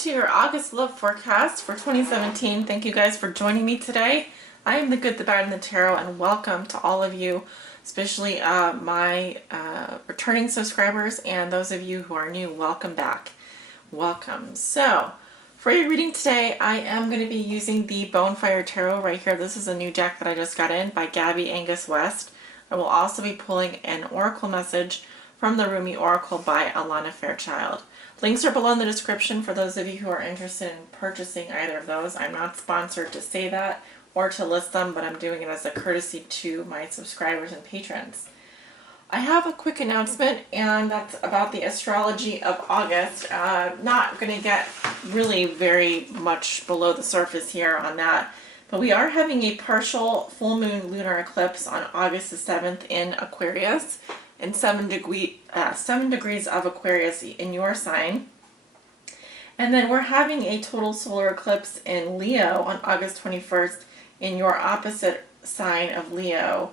to your August love forecast for 2017. Thank you guys for joining me today. I am the good, the bad, and the tarot, and welcome to all of you, especially my returning subscribers and those of you who are new. Welcome back. Welcome. So, for your reading today, I am going to be using the Bonefire Tarot right here. This is a new deck that I just got in by Gabby Angus West. I will also be pulling an oracle message from the Rumi Oracle by Alana Fairchild. Links are below in the description for those of you who are interested in purchasing either of those. I'm not sponsored to say that or to list them, but I'm doing it as a courtesy to my subscribers and patrons. I have a quick announcement, and that's about the astrology of August. Not going to get really very much below the surface here on that, but we are having a partial full moon lunar eclipse on August the 7th in Aquarius, and 7 degrees of Aquarius in your sign. And then we're having a total solar eclipse in Leo on August 21st in your opposite sign of Leo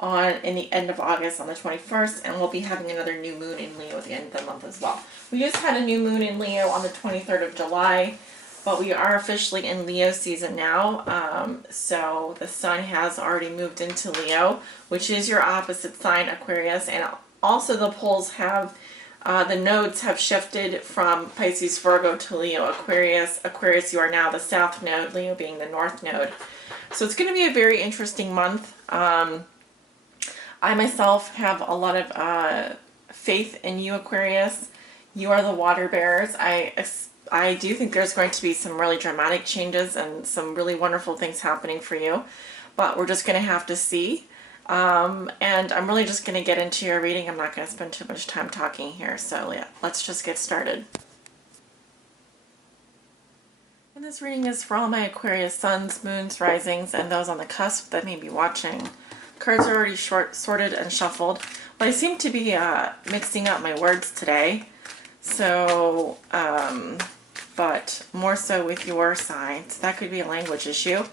in the end of August on the 21st, and we'll be having another new moon in Leo at the end of the month as well. We just had a new moon in Leo on the 23rd of July, but we are officially in Leo season now, so the sun has already moved into Leo, which is your opposite sign, Aquarius, and also the poles have, the nodes have shifted from Pisces, Virgo to Leo, Aquarius. Aquarius, you are now the south node, Leo being the north node. So it's going to be a very interesting month. I myself have a lot of faith in you, Aquarius. You are the water bearers. I do think there's going to be some really dramatic changes and some really wonderful things happening for you, but we're just going to have to see. And I'm really just going to get into your reading. I'm not going to spend too much time talking here, so yeah, let's just get started. And this reading is for all my Aquarius suns, moons, risings, and those on the cusp that may be watching. Cards are already sorted and shuffled, but I seem to be mixing up my words today, so but more so with your signs. That could be a language issue.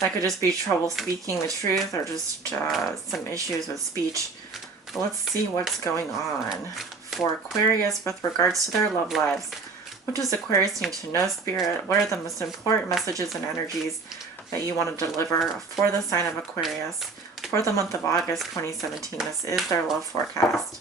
That could just be trouble speaking the truth, or just some issues with speech. But let's see what's going on for Aquarius with regards to their love lives. What does Aquarius need to know, Spirit? What are the most important messages and energies that you want to deliver for the sign of Aquarius for the month of August 2017? This is their love forecast.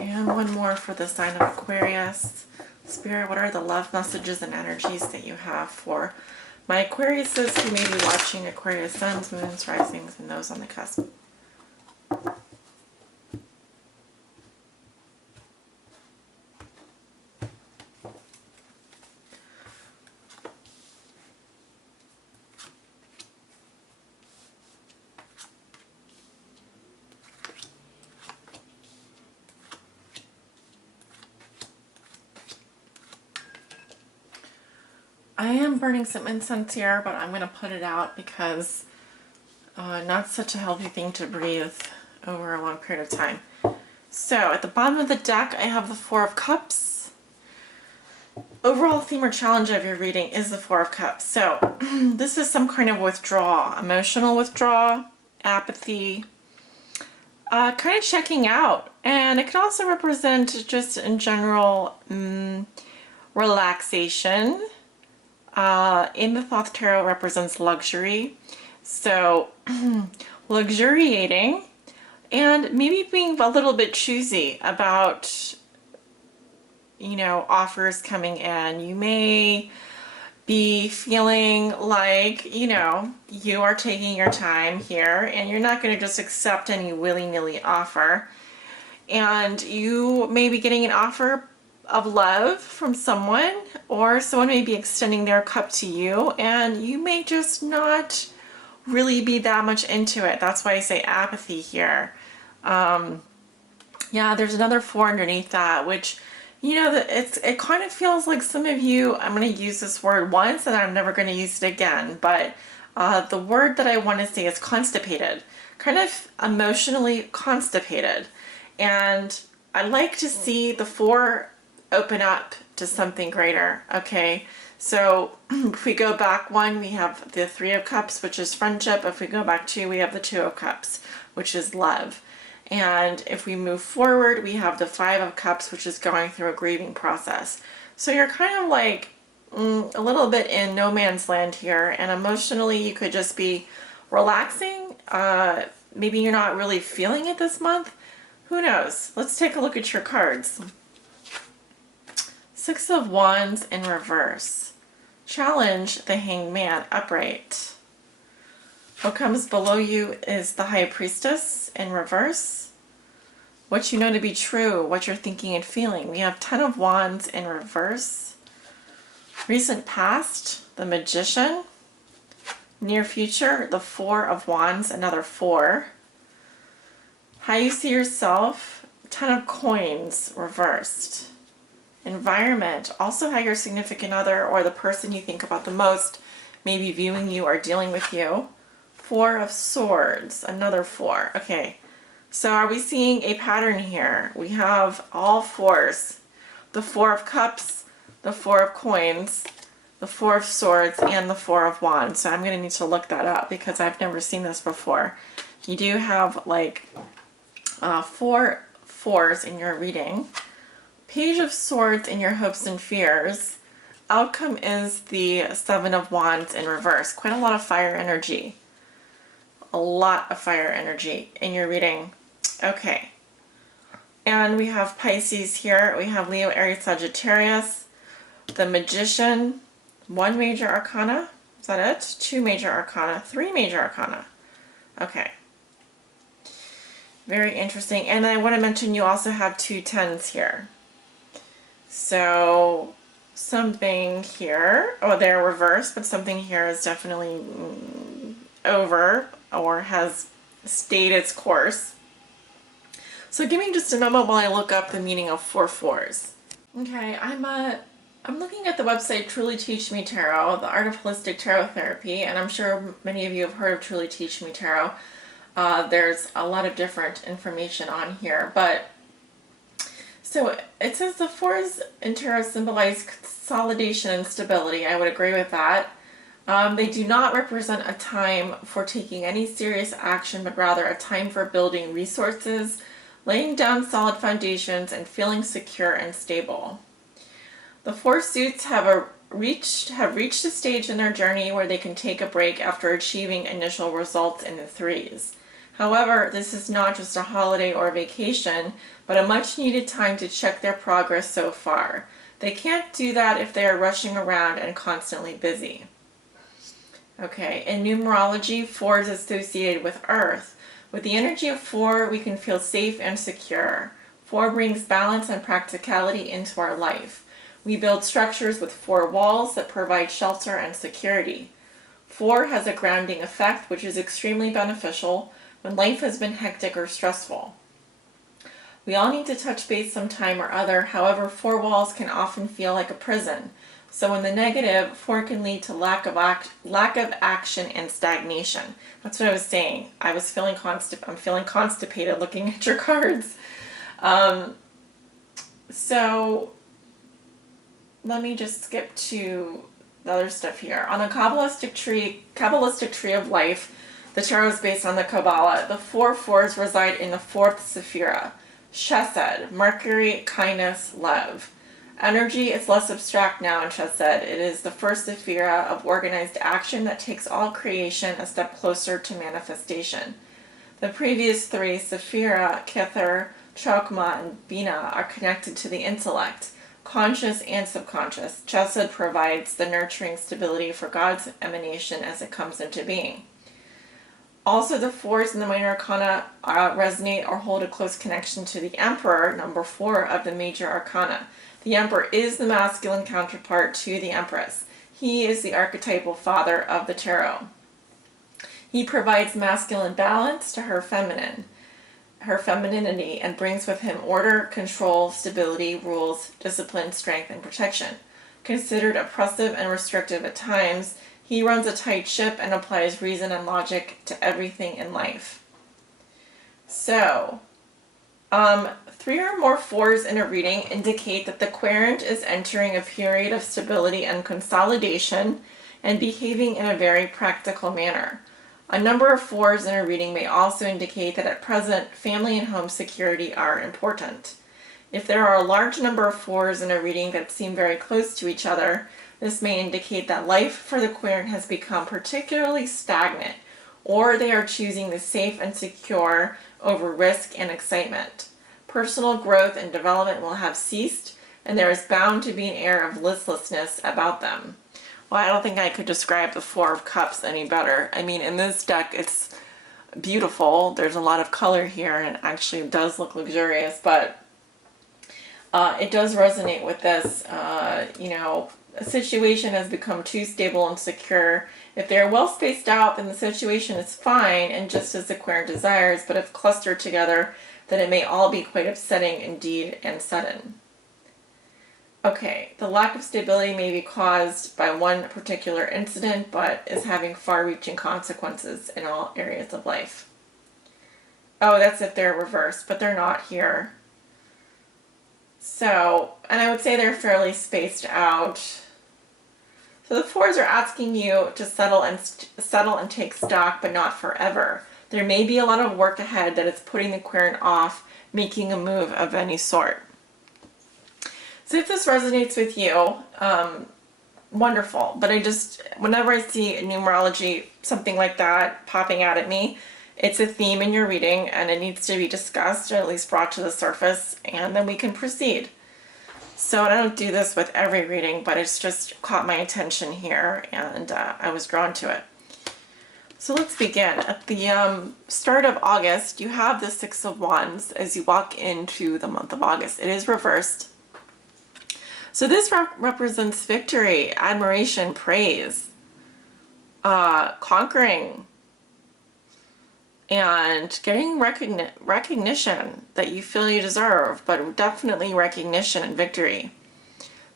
And one more for the sign of Aquarius. Spirit, what are the love messages and energies that you have for my Aquariuses who may be watching, Aquarius suns, moons, risings, and those on the cusp? I am burning some incense here, but I'm going to put it out because not such a healthy thing to breathe over a long period of time. So at the bottom of the deck, I have the Four of Cups. Overall theme or challenge of your reading is the Four of Cups. So this is some kind of withdrawal, emotional withdrawal, apathy, kind of checking out. And it can also represent just in general relaxation. In the Thoth Tarot represents luxury, so luxuriating and maybe being a little bit choosy about, offers coming in. You may be feeling like, you are taking your time here and you're not going to just accept any willy-nilly offer, and you may be getting an offer of love from someone, or someone may be extending their cup to you and you may just not really be that much into it. That's why I say apathy here. Yeah, there's another four underneath that, which, it kind of feels like some of you, I'm going to use this word once and I'm never going to use it again, but The word that I want to say is constipated, kind of emotionally constipated. And I like to see the 4 open up to something greater. Okay, so if we go back 1, we have the 3 of Cups, which is friendship. If we go back 2, we have the 2 of Cups, which is love. And if we move forward, we have the 5 of Cups, which is going through a grieving process. So you're kind of like a little bit in no man's land here, and emotionally you could just be relaxing. Maybe you're not really feeling it this month. Who knows? Let's take a look at your cards. 6 of Wands in reverse. Challenge the Hanged Man upright. What comes below you is the High Priestess in reverse. What you know to be true, what you're thinking and feeling. We have 10 of Wands in reverse. Recent past, the Magician. Near future, the 4 of Wands, another 4. How you see yourself, 10 of Coins reversed. Environment, also how your significant other or the person you think about the most may be viewing you or dealing with you. 4 of Swords, another 4. Okay, so are we seeing a pattern here? We have all 4s. The 4 of Cups, the 4 of Coins, the 4 of Swords, and the 4 of Wands. So I'm going to need to look that up because I've never seen this before. You do have like 4 4s in your reading. Page of Swords in your hopes and fears. Outcome is the 7 of Wands in reverse. Quite a lot of fire energy. A lot of fire energy in your reading. Okay. And we have Pisces here. We have Leo, Aries, Sagittarius. The Magician. 1 major arcana. Is that it? 2 major arcana. 3 major arcana. Okay. Very interesting. And I want to mention you also have 2 10s here. So something here, oh, they're reversed, but something here is definitely over or has stayed its course. So give me just a moment while I look up the meaning of 4 4s. Okay, I'm looking at the website Truly Teach Me Tarot, the art of holistic tarot therapy, and I'm sure many of you have heard of Truly Teach Me Tarot. There's a lot of different information on here, but so it says the 4s in tarot symbolize consolidation and stability. I would agree with that. They do not represent a time for taking any serious action, but rather a time for building resources, laying down solid foundations, and feeling secure and stable. The 4 suits have reached a stage in their journey where they can take a break after achieving initial results in the 3s. However, this is not just a holiday or vacation, but a much needed time to check their progress so far. They can't do that if they are rushing around and constantly busy. Okay, in numerology, 4 is associated with Earth. With the energy of 4, we can feel safe and secure. 4 brings balance and practicality into our life. We build structures with 4 walls that provide shelter and security. 4 has a grounding effect, which is extremely beneficial when life has been hectic or stressful. We all need to touch base sometime or other. However, 4 walls can often feel like a prison. So in the negative, 4 can lead to lack of action and stagnation. That's what I was saying. I'm feeling constipated looking at your cards. So let me just skip to the other stuff here. On the Kabbalistic tree of life, the tarot is based on the Kabbalah. The 4 4s reside in the 4th Sephira. Chesed, Mercury, kindness, love. Energy is less abstract now in Chesed. It is the first Sephira of organized action that takes all creation a step closer to manifestation. The previous 3, Sephira, Kether, Chokmah, and Bina, are connected to the intellect, conscious and subconscious. Chesed provides the nurturing stability for God's emanation as it comes into being. Also, the 4s in the minor arcana resonate or hold a close connection to the Emperor, number 4 of the major arcana. The Emperor is the masculine counterpart to the Empress. He is the archetypal father of the tarot. He provides masculine balance to her femininity, and brings with him order, control, stability, rules, discipline, strength, and protection. Considered oppressive and restrictive at times, He runs a tight ship and applies reason and logic to everything in life. So, 3 or more 4s in a reading indicate that the querent is entering a period of stability and consolidation and behaving in a very practical manner. A number of 4s in a reading may also indicate that at present, family and home security are important. If there are a large number of 4s in a reading that seem very close to each other, this may indicate that life for the querent has become particularly stagnant, or they are choosing the safe and secure over risk and excitement. Personal growth and development will have ceased, and there is bound to be an air of listlessness about them. Well, I don't think I could describe the 4 of Cups any better. I mean, in this deck, it's beautiful. There's a lot of color here, and actually it does look luxurious, but it does resonate with this. A situation has become too stable and secure. If they're well spaced out, then the situation is fine and just as the querent desires, but if clustered together, then it may all be quite upsetting indeed and sudden. Okay, the lack of stability may be caused by one particular incident, but is having far-reaching consequences in all areas of life. Oh, that's if they're reversed, but they're not here. So, and I would say they're fairly spaced out. So the 4s are asking you to settle and take stock, but not forever. There may be a lot of work ahead that is putting the querent off making a move of any sort. So if this resonates with you, wonderful. But whenever I see numerology, something like that popping out at me, it's a theme in your reading and it needs to be discussed or at least brought to the surface, and then we can proceed. So I don't do this with every reading, but it's just caught my attention here and I was drawn to it. So let's begin. At the start of August, you have the 6 of Wands as you walk into the month of August. It is reversed. So this represents victory, admiration, praise, conquering, and getting recognition that you feel you deserve, but definitely recognition and victory.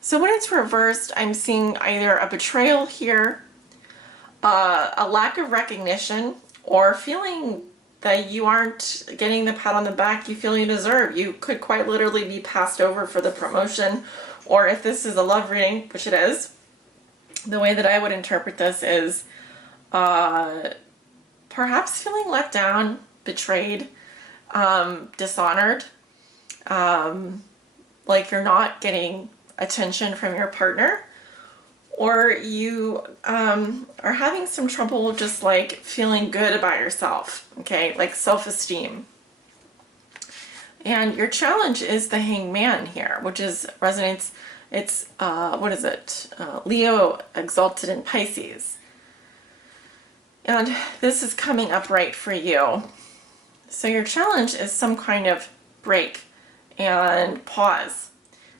So when it's reversed, I'm seeing either a betrayal here, a lack of recognition, or feeling that you aren't getting the pat on the back you feel you deserve. You could quite literally be passed over for the promotion, or if this is a love reading, which it is, the way that I would interpret this is perhaps feeling let down, betrayed, dishonored, like you're not getting attention from your partner, or you are having some trouble just like feeling good about yourself, okay, like self-esteem. And your challenge is the Hangman here, which resonates, it's, Leo exalted in Pisces. And this is coming up right for you. So your challenge is some kind of break and pause.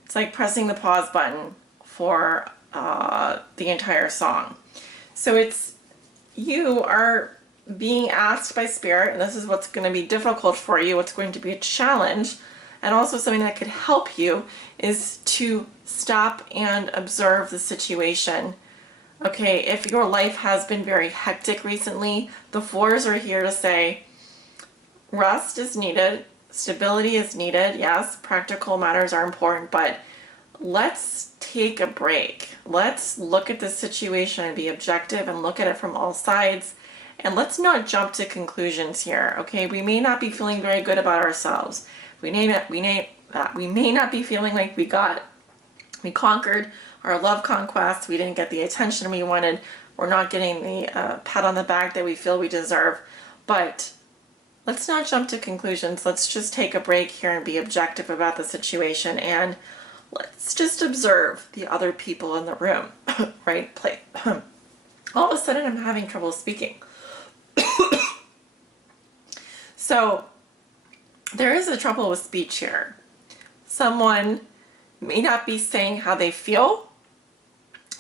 It's like pressing the pause button for the entire song. So you are being asked by Spirit, and this is what's going to be difficult for you, what's going to be a challenge, and also something that could help you, is to stop and observe the situation. Okay, if your life has been very hectic recently, the 4s are here to say rest is needed, stability is needed, yes, practical matters are important, but let's take a break. Let's look at the situation and be objective and look at it from all sides. And let's not jump to conclusions here, okay? We may not be feeling very good about ourselves. We may not be feeling like we conquered our love conquest. We didn't get the attention we wanted. We're not getting the pat on the back that we feel we deserve. But let's not jump to conclusions. Let's just take a break here and be objective about the situation. And let's just observe the other people in the room, right? All of a sudden, I'm having trouble speaking. So there is a trouble with speech here. Someone may not be saying how they feel.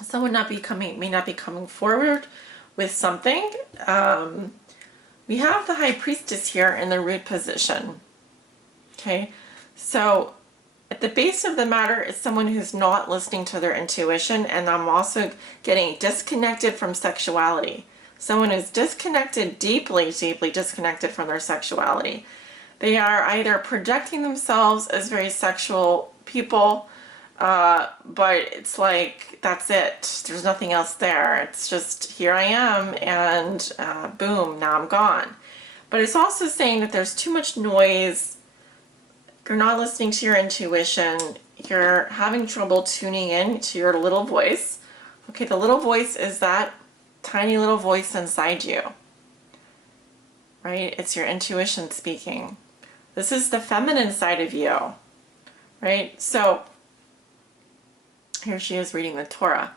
Someone may not be coming forward with something. We have the High Priestess here in the root position. Okay, so at the base of the matter is someone who's not listening to their intuition, and I'm also getting disconnected from sexuality. Someone who's disconnected, deeply, deeply disconnected from their sexuality. They are either projecting themselves as very sexual people, but it's like, that's it. There's nothing else there. It's just, here I am, and boom, now I'm gone. But it's also saying that there's too much noise. You're not listening to your intuition. You're having trouble tuning in to your little voice. Okay, the little voice is that tiny little voice inside you, right? It's your intuition speaking. This is the feminine side of you, right? So here she is reading the Torah.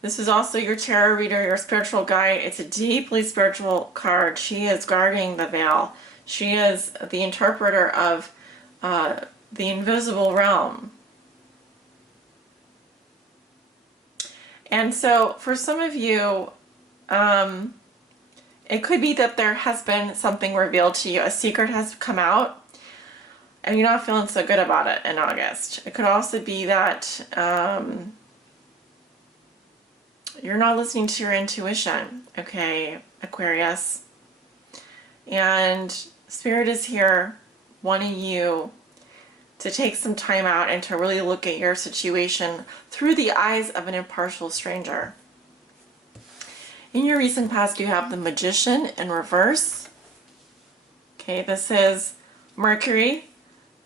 This is also your tarot reader, your spiritual guide. It's a deeply spiritual card. She is guarding the veil. She is the interpreter of the invisible realm. And so for some of you, it could be that there has been something revealed to you. A secret has come out, and you're not feeling so good about it in August. It could also be that you're not listening to your intuition, okay, Aquarius. And Spirit is here wanting you to take some time out and to really look at your situation through the eyes of an impartial stranger. In your recent past, you have the Magician in reverse. Okay, this is Mercury,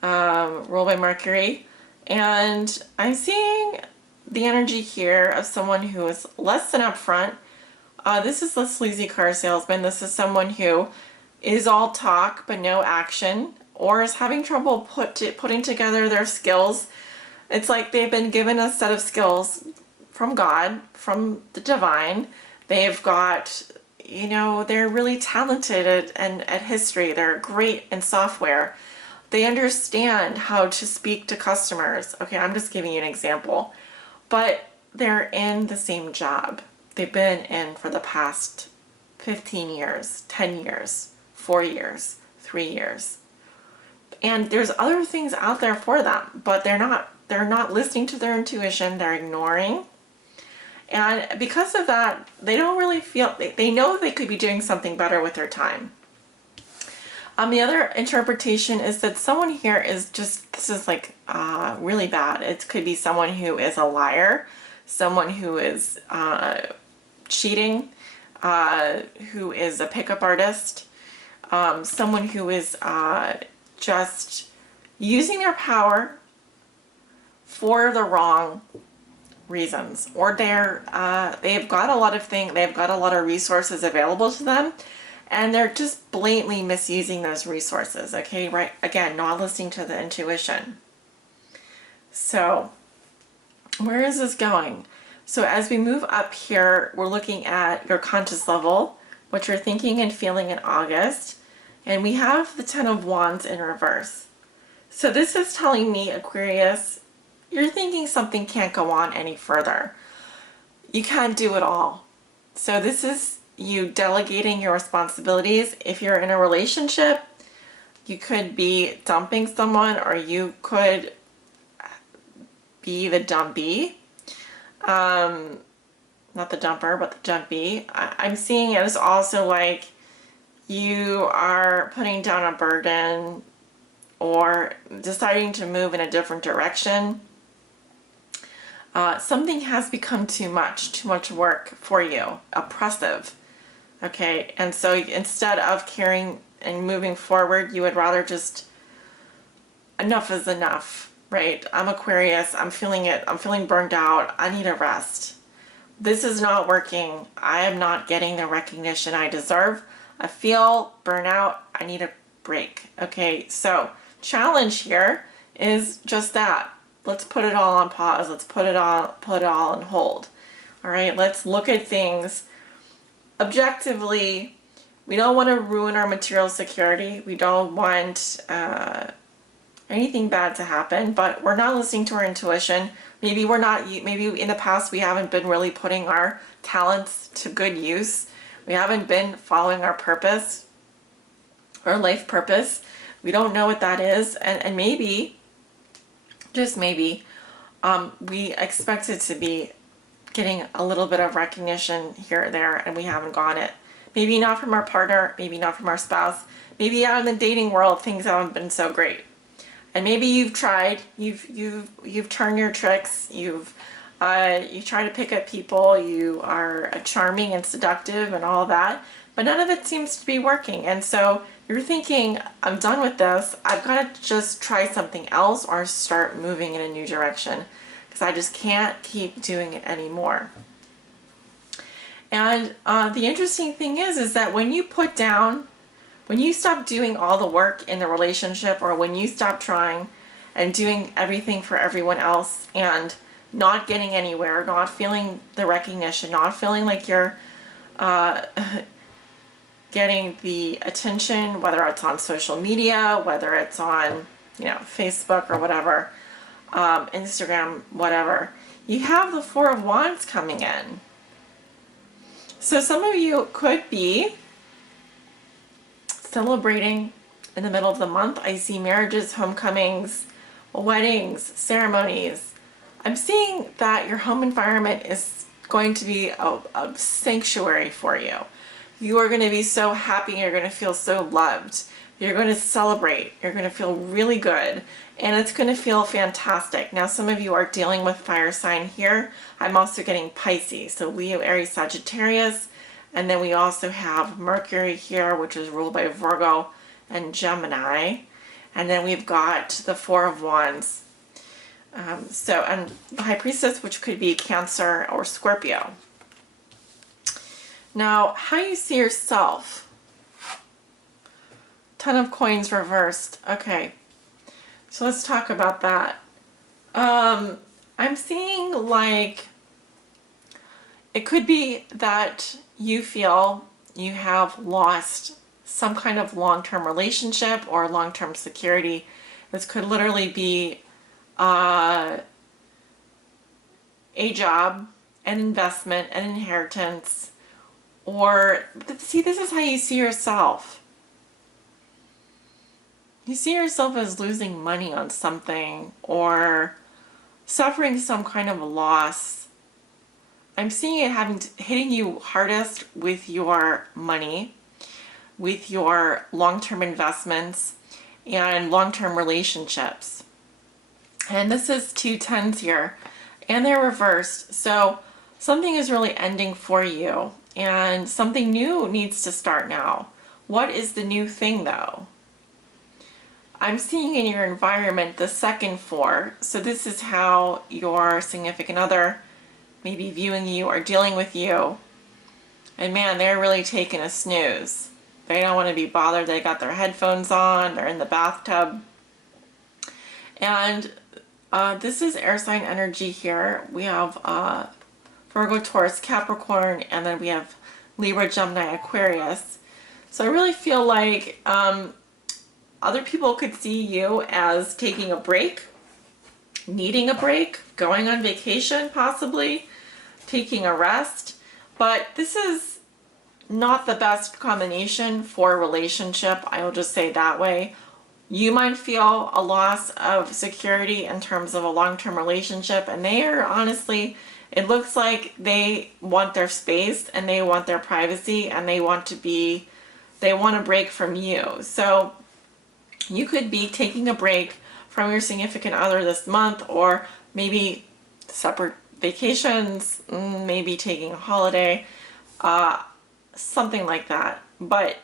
ruled by Mercury. And I'm seeing the energy here of someone who is less than upfront. This is the sleazy car salesman. This is someone who is all talk but no action, or is having trouble putting together their skills. It's like they've been given a set of skills from God, from the divine. They've got, they're really talented at history. They're great in software. They understand how to speak to customers. Okay, I'm just giving you an example. But they're in the same job. They've been in for the past 15 years, 10 years, 4 years, 3 years. And there's other things out there for them, but they're not listening to their intuition. They're ignoring. And because of that, they don't really feel, they know they could be doing something better with their time. The other interpretation is that someone here is just, this is like really bad. It could be someone who is a liar, someone who is cheating, who is a pickup artist, someone who is just using their power for the wrong reasons, or they've got a lot of resources available to them, and they're just blatantly misusing those resources. Okay, right? Again, not listening to the intuition. So where is this going? So as we move up here, we're looking at your conscious level, what you're thinking and feeling in August, and we have the Ten of Wands in reverse. So this is telling me, Aquarius, you're thinking something can't go on any further. You can't do it all. So this is you delegating your responsibilities. If you're in a relationship, you could be dumping someone, or you could be the dumpy. Not the dumper, but the dumpy. I'm seeing it as also like you are putting down a burden or deciding to move in a different direction. Something has become too much work for you, oppressive. Okay, and so instead of carrying and moving forward, you would rather just, enough is enough, right? I'm Aquarius, I'm feeling it, I'm feeling burned out, I need a rest. This is not working, I am not getting the recognition I deserve, I feel burnout, I need a break. Okay, so challenge here is just that. Let's put it all on pause, let's put it all on hold. All right, let's look at things objectively. We don't want to ruin our material security. We don't want anything bad to happen, but we're not listening to our intuition. Maybe in the past we haven't been really putting our talents to good use. We haven't been following our purpose, our life purpose. We don't know what that is, and maybe just maybe, we expected to be getting a little bit of recognition here or there, and we haven't got it. Maybe not from our partner, maybe not from our spouse, maybe out in the dating world things haven't been so great. And maybe you've tried, you've turned your tricks, you try to pick up people, you are charming and seductive and all that, but none of it seems to be working. And so you're thinking, I'm done with this, I've got to just try something else or start moving in a new direction, because I just can't keep doing it anymore. And the interesting thing is that when you when you stop doing all the work in the relationship, or when you stop trying and doing everything for everyone else and not getting anywhere, not feeling the recognition, not feeling like you're getting the attention, whether it's on social media, whether it's on, Facebook or whatever, Instagram, whatever, you have the Four of Wands coming in. So some of you could be celebrating in the middle of the month. I see marriages, homecomings, weddings, ceremonies. I'm seeing that your home environment is going to be a sanctuary for you. You are going to be so happy. You're going to feel so loved. You're going to celebrate. You're going to feel really good. And it's going to feel fantastic. Now, some of you are dealing with fire sign here. I'm also getting Pisces. So Leo, Aries, Sagittarius. And then we also have Mercury here, which is ruled by Virgo and Gemini. And then we've got the Four of Wands. And the High Priestess, which could be Cancer or Scorpio. Now, how you see yourself. Ten of Coins reversed. Okay, so let's talk about that. I'm seeing like it could be that you feel you have lost some kind of long-term relationship or long-term security. This could literally be a job, an investment, an inheritance, or see, this is how you see yourself. You see yourself as losing money on something or suffering some kind of loss. I'm seeing it hitting you hardest with your money, with your long-term investments and long-term relationships. And this is 2 tens here, and they're reversed. So something is really ending for you, and something new needs to start now. What is the new thing though? I'm seeing in your environment the second 4. So this is how your significant other may be viewing you or dealing with you. And man, they're really taking a snooze. They don't want to be bothered. They got their headphones on. They're in the bathtub. And this is air sign energy here. We have Virgo, Taurus, Capricorn, and then we have Libra, Gemini, Aquarius. So I really feel like other people could see you as taking a break, needing a break, going on vacation possibly, taking a rest. But this is not the best combination for a relationship. I will just say that way. You might feel a loss of security in terms of a long-term relationship, and they are honestly, it looks like they want their space and they want their privacy and they want a break from you. So you could be taking a break from your significant other this month, or maybe separate vacations, maybe taking a holiday, something like that. But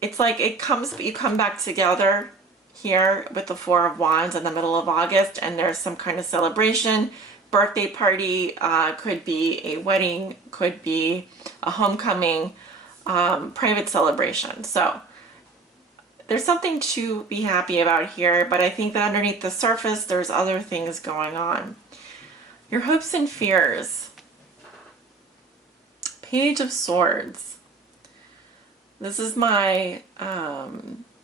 it's like you come back together here with the Four of Wands in the middle of August, and there's some kind of celebration, birthday party, could be a wedding, could be a homecoming, private celebration. So there's something to be happy about here, but I think that underneath the surface, there's other things going on. Your hopes and fears. Page of Swords. This is my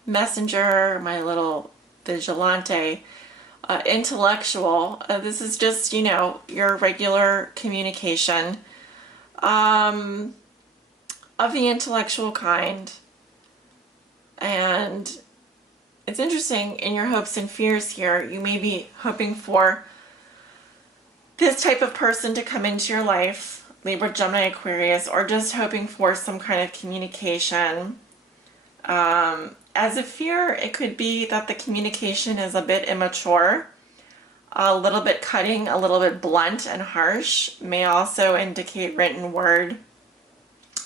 messenger, my little vigilante, intellectual. This is just, your regular communication of the intellectual kind. And it's interesting in your hopes and fears here. You may be hoping for this type of person to come into your life, Libra, Gemini, Aquarius, or just hoping for some kind of communication. As a fear, it could be that the communication is a bit immature, a little bit cutting, a little bit blunt and harsh. May also indicate written word,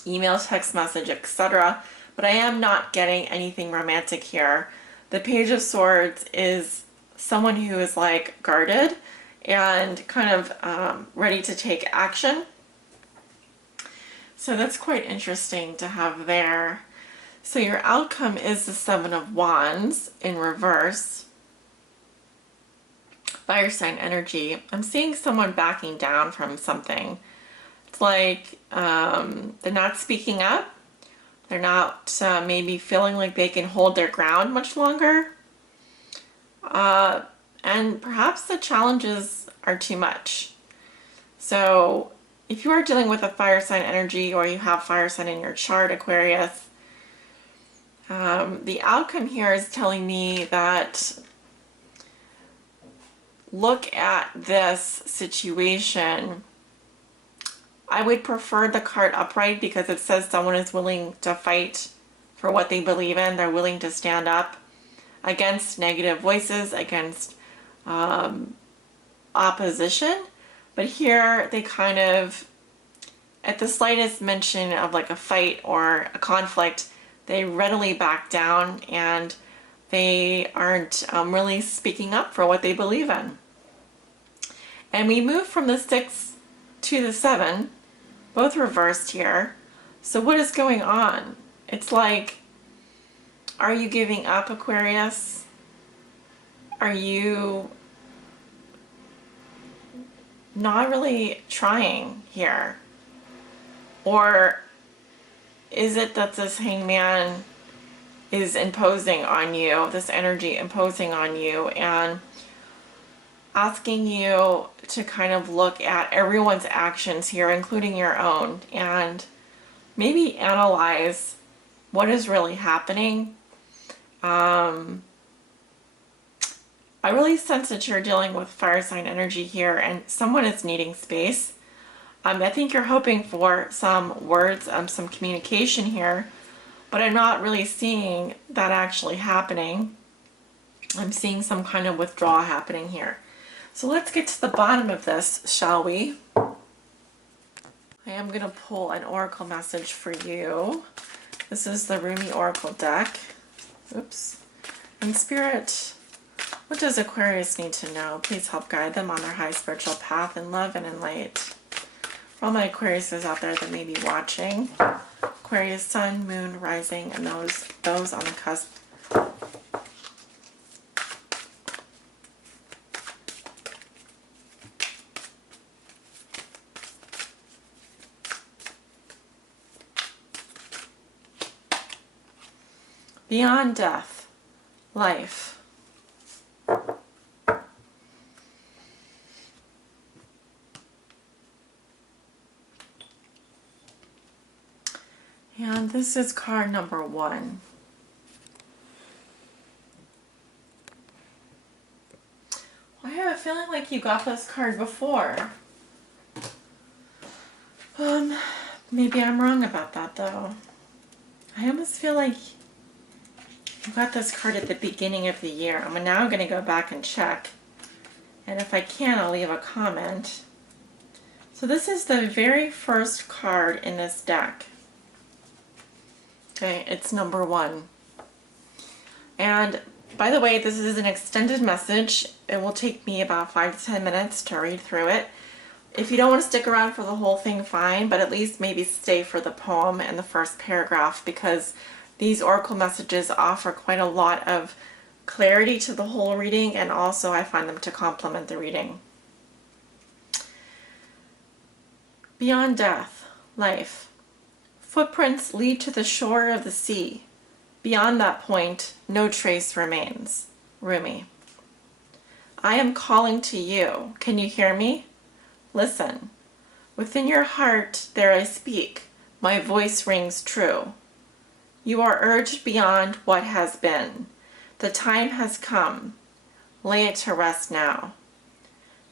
email, text message, etc. But I am not getting anything romantic here. The Page of Swords is someone who is like guarded and kind of ready to take action. So that's quite interesting to have there. So your outcome is the Seven of Wands in reverse. Fire sign energy. I'm seeing someone backing down from something. It's like they're not speaking up. They're not maybe feeling like they can hold their ground much longer. And perhaps the challenges are too much. So if you are dealing with a fire sign energy or you have fire sign in your chart, Aquarius, the outcome here is telling me that look at this situation. I would prefer the card upright because it says someone is willing to fight for what they believe in. They're willing to stand up against negative voices, against opposition. But here they kind of, at the slightest mention of like a fight or a conflict, they readily back down and they aren't really speaking up for what they believe in. And we move from the 6 to the 7, both reversed here. So what is going on? It's like, are you giving up, Aquarius? Are you not really trying here? Or is it that this hangman is imposing on you, this energy imposing on you, and asking you to kind of look at everyone's actions here, including your own, and maybe analyze what is really happening? I really sense that you're dealing with fire sign energy here and someone is needing space. I think you're hoping for some words, some communication here, but I'm not really seeing that actually happening. I'm seeing some kind of withdrawal happening here. So let's get to the bottom of this, shall we? I am going to pull an oracle message for you. This is the Rumi Oracle deck. Oops. And Spirit, what does Aquarius need to know? Please help guide them on their high spiritual path in love and in light. For all my Aquariuses out there that may be watching, Aquarius, Sun, Moon, Rising, and those on the cusp. Beyond death, life. And this is card number 1. I have a feeling like you got this card before. Maybe I'm wrong about that though. I almost feel like you got this card at the beginning of the year. I'm now going to go back and check. And if I can, I'll leave a comment. So this is the very first card in this deck. Okay, it's number 1. And by the way, this is an extended message. It will take me about 5 to 10 minutes to read through it. If you don't want to stick around for the whole thing, fine, but at least maybe stay for the poem and the first paragraph, because these oracle messages offer quite a lot of clarity to the whole reading, and also I find them to complement the reading. Beyond death, life. Footprints lead to the shore of the sea. Beyond that point, no trace remains. Rumi. I am calling to you. Can you hear me? Listen. Within your heart, there I speak. My voice rings true. You are urged beyond what has been. The time has come. Lay it to rest now.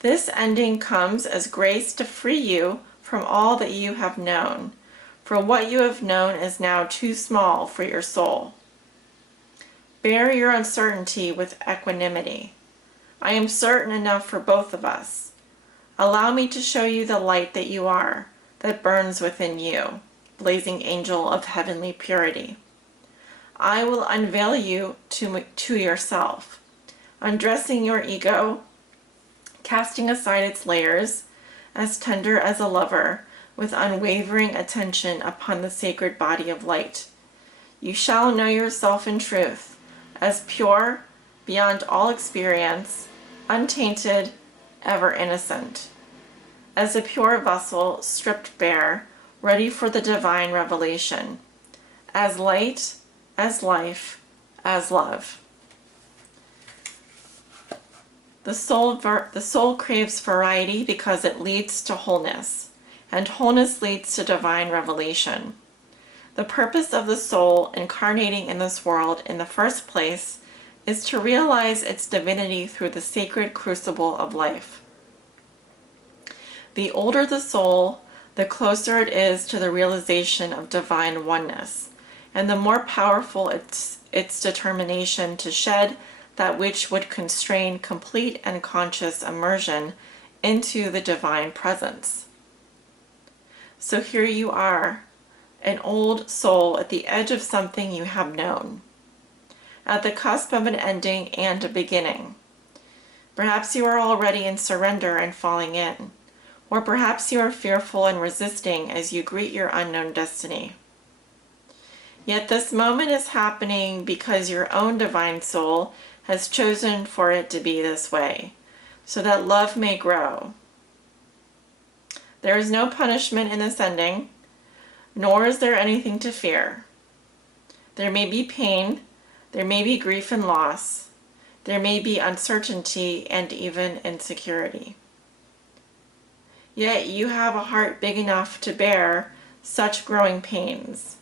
This ending comes as grace to free you from all that you have known, for what you have known is now too small for your soul. Bear your uncertainty with equanimity. I am certain enough for both of us. Allow me to show you the light that you are, that burns within you, blazing angel of heavenly purity. I will unveil you to yourself, undressing your ego, casting aside its layers, as tender as a lover, with unwavering attention upon the sacred body of light. You shall know yourself in truth, as pure, beyond all experience, untainted, ever innocent. As a pure vessel, stripped bare, ready for the divine revelation. As light, as life, as love. The soul craves variety because it leads to wholeness, and wholeness leads to divine revelation. The purpose of the soul incarnating in this world in the first place is to realize its divinity through the sacred crucible of life. The older the soul, the closer it is to the realization of divine oneness, and the more powerful its determination to shed that which would constrain complete and conscious immersion into the divine presence. So here you are, an old soul at the edge of something you have known, at the cusp of an ending and a beginning. Perhaps you are already in surrender and falling in, or perhaps you are fearful and resisting as you greet your unknown destiny. Yet this moment is happening because your own divine soul has chosen for it to be this way, so that love may grow. There is no punishment in this ending, nor is there anything to fear. There may be pain, there may be grief and loss, there may be uncertainty and even insecurity. Yet you have a heart big enough to bear such growing pains.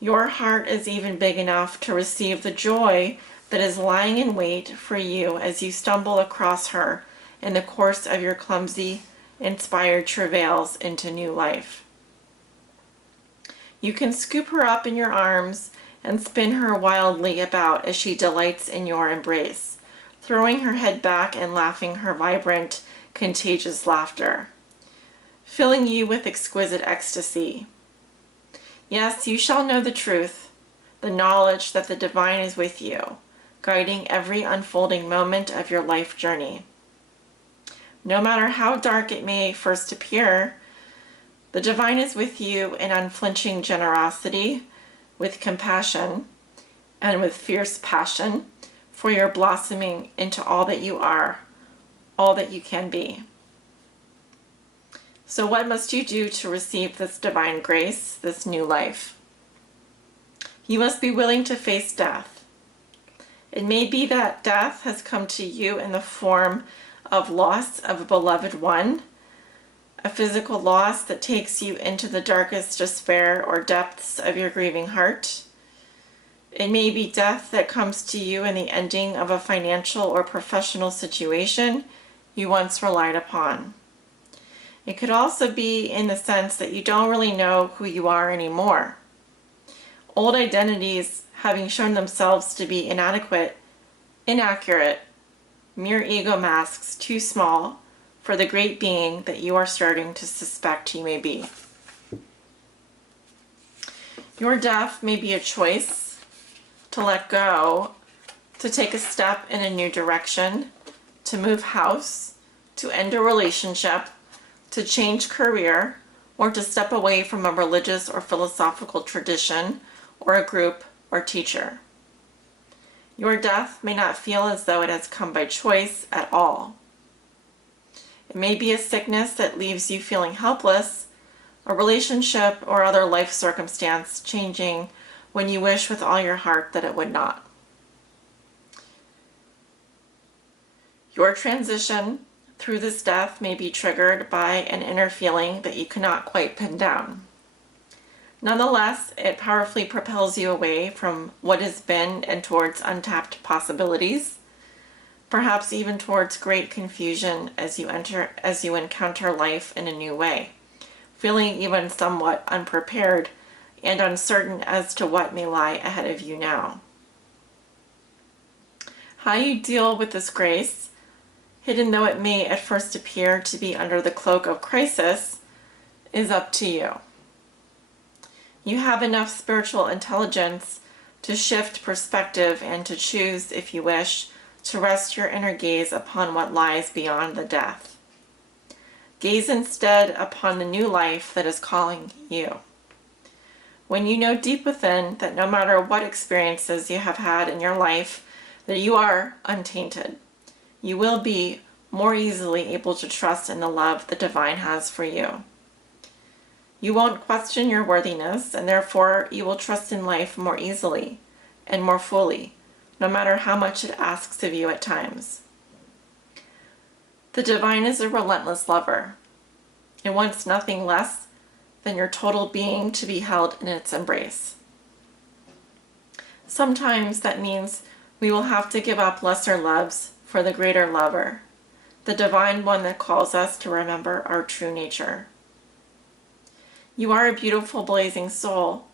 Your heart is even big enough to receive the joy that is lying in wait for you as you stumble across her in the course of your clumsy, inspired travails into new life. You can scoop her up in your arms and spin her wildly about as she delights in your embrace, throwing her head back and laughing her vibrant, contagious laughter, filling you with exquisite ecstasy. Yes, you shall know the truth, the knowledge that the divine is with you, guiding every unfolding moment of your life journey. No matter how dark it may first appear, the divine is with you in unflinching generosity, with compassion, and with fierce passion for your blossoming into all that you are, all that you can be. So what must you do to receive this divine grace, this new life? You must be willing to face death. It may be that death has come to you in the form of loss of a beloved one, a physical loss that takes you into the darkest despair or depths of your grieving heart. It may be death that comes to you in the ending of a financial or professional situation you once relied upon. It could also be in the sense that you don't really know who you are anymore. Old identities having shown themselves to be inadequate, inaccurate, mere ego masks too small for the great being that you are starting to suspect you may be. Your death may be a choice to let go, to take a step in a new direction, to move house, to end a relationship, to change career, or to step away from a religious or philosophical tradition, or a group or teacher. Your death may not feel as though it has come by choice at all. It may be a sickness that leaves you feeling helpless, a relationship or other life circumstance changing when you wish with all your heart that it would not. Your transition through this death may be triggered by an inner feeling that you cannot quite pin down. Nonetheless, it powerfully propels you away from what has been and towards untapped possibilities, perhaps even towards great confusion as you encounter life in a new way, feeling even somewhat unprepared and uncertain as to what may lie ahead of you now. How you deal with this grace, hidden though it may at first appear to be under the cloak of crisis, is up to you. You have enough spiritual intelligence to shift perspective and to choose, if you wish, to rest your inner gaze upon what lies beyond the death. Gaze instead upon the new life that is calling you. When you know deep within that no matter what experiences you have had in your life, that you are untainted, you will be more easily able to trust in the love the divine has for you. You won't question your worthiness, and therefore you will trust in life more easily and more fully, no matter how much it asks of you at times. The divine is a relentless lover. It wants nothing less than your total being to be held in its embrace. Sometimes that means we will have to give up lesser loves for the greater lover, the divine one that calls us to remember our true nature. You are a beautiful, blazing soul,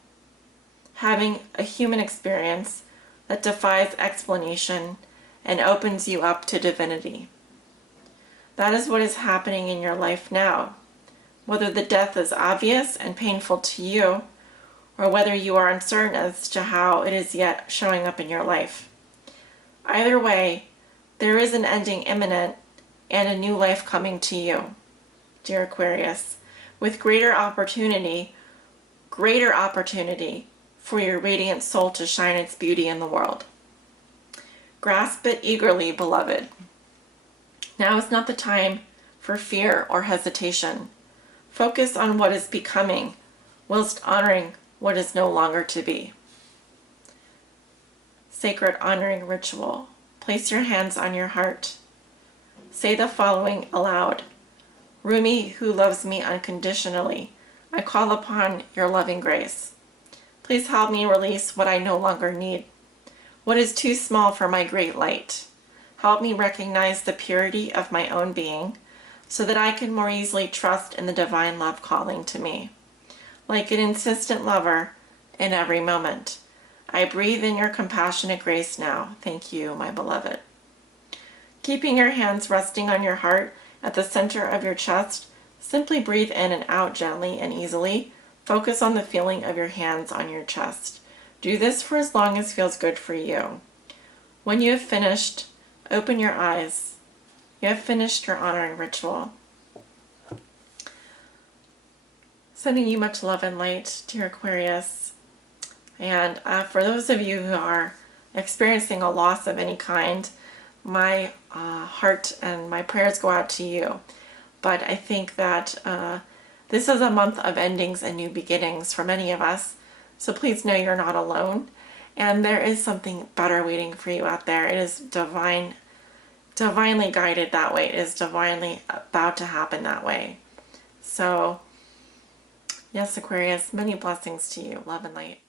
having a human experience that defies explanation and opens you up to divinity. That is what is happening in your life now, whether the death is obvious and painful to you, or whether you are uncertain as to how it is yet showing up in your life. Either way, there is an ending imminent and a new life coming to you, dear Aquarius, with greater opportunity for your radiant soul to shine its beauty in the world. Grasp it eagerly, beloved. Now is not the time for fear or hesitation. Focus on what is becoming, whilst honoring what is no longer to be. Sacred honoring ritual. Place your hands on your heart. Say the following aloud. Rumi, who loves me unconditionally, I call upon your loving grace. Please help me release what I no longer need, what is too small for my great light. Help me recognize the purity of my own being so that I can more easily trust in the divine love calling to me. Like an insistent lover in every moment, I breathe in your compassionate grace now. Thank you, my beloved. Keeping your hands resting on your heart at the center of your chest, simply breathe in and out gently and easily. Focus on the feeling of your hands on your chest. Do this for as long as feels good for you. When you have finished, open your eyes. You have finished your honoring ritual. Sending you much love and light, dear Aquarius. And for those of you who are experiencing a loss of any kind, my heart and my prayers go out to you. But I think that this is a month of endings and new beginnings for many of us. So please know you're not alone. And there is something better waiting for you out there. It is divinely guided that way. It is divinely about to happen that way. So, yes, Aquarius, many blessings to you. Love and light.